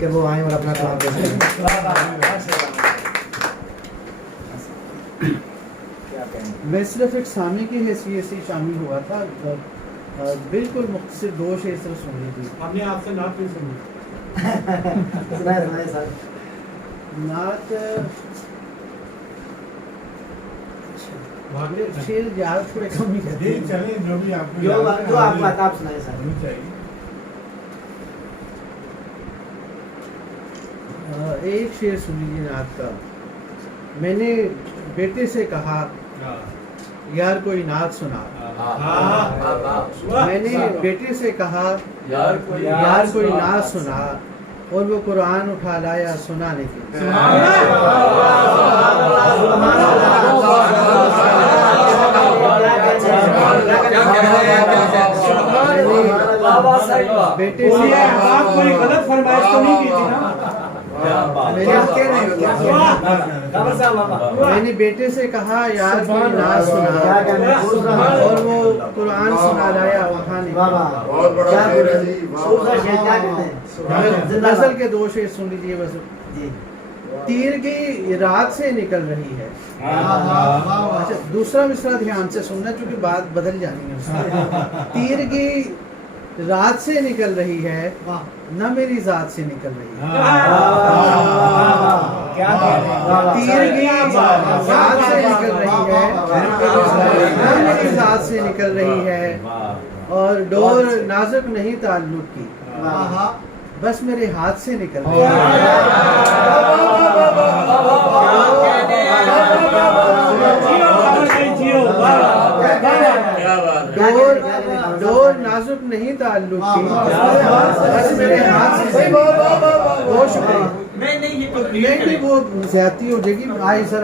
کہ وہ آئیں اور اپنا کام پیش کریں. میں صرف ایک سامع کی حیثیت سے شامل ہوا تھا. بالکل مختصر 2 شعر صرف سننی تھی. ہم نے آپ سے نعت نہیں سنی. سنائے سر. نعت شعر یاد تھوڑے کم ہی کرتے ہیں. چلیں جو بھی آپ کو جو آپ کو آتا آپ سنائے سر. چاہیے. ایک شعر سن لیجیے نعت کا. میں نے بیٹے سے کہا یار کوئی نعت سنا. میں نے بیٹے سے کہا یار کوئی نعت سنا اور وہ قرآن اٹھا لایا سنانے کے لیے. بیٹے سے آپ کوئی غلط فرمائش تو نہیں کی تھی نا. میں نے بیٹے سے کہا یار کوئی نعت سنا اور وہ قرآن سنا لایا اٹھانے کے لیے. نزل کے 2 شعر سن لیجیے بس. تیرگی رات سے نکل رہی ہے. اچھا دوسرا مصرع دھیان سے سننا چونکہ بات بدل جانی ہے. تیرگی رات سے نکل رہی ہے نہ میری ذات سے نکل رہی ہے. تیرگی رات سے نکل رہی ہے نہ میری ذات سے نکل رہی ہے اور ڈور نازک نہیں تعلق کی بس میرے ہاتھ سے نکل رہی ہے. ڈور نازک نہیں تعلق کی بس میرے ہاتھ سے. بہت شکریہ. نہیں وہ زیادتی ہو جائے گی. آئی سر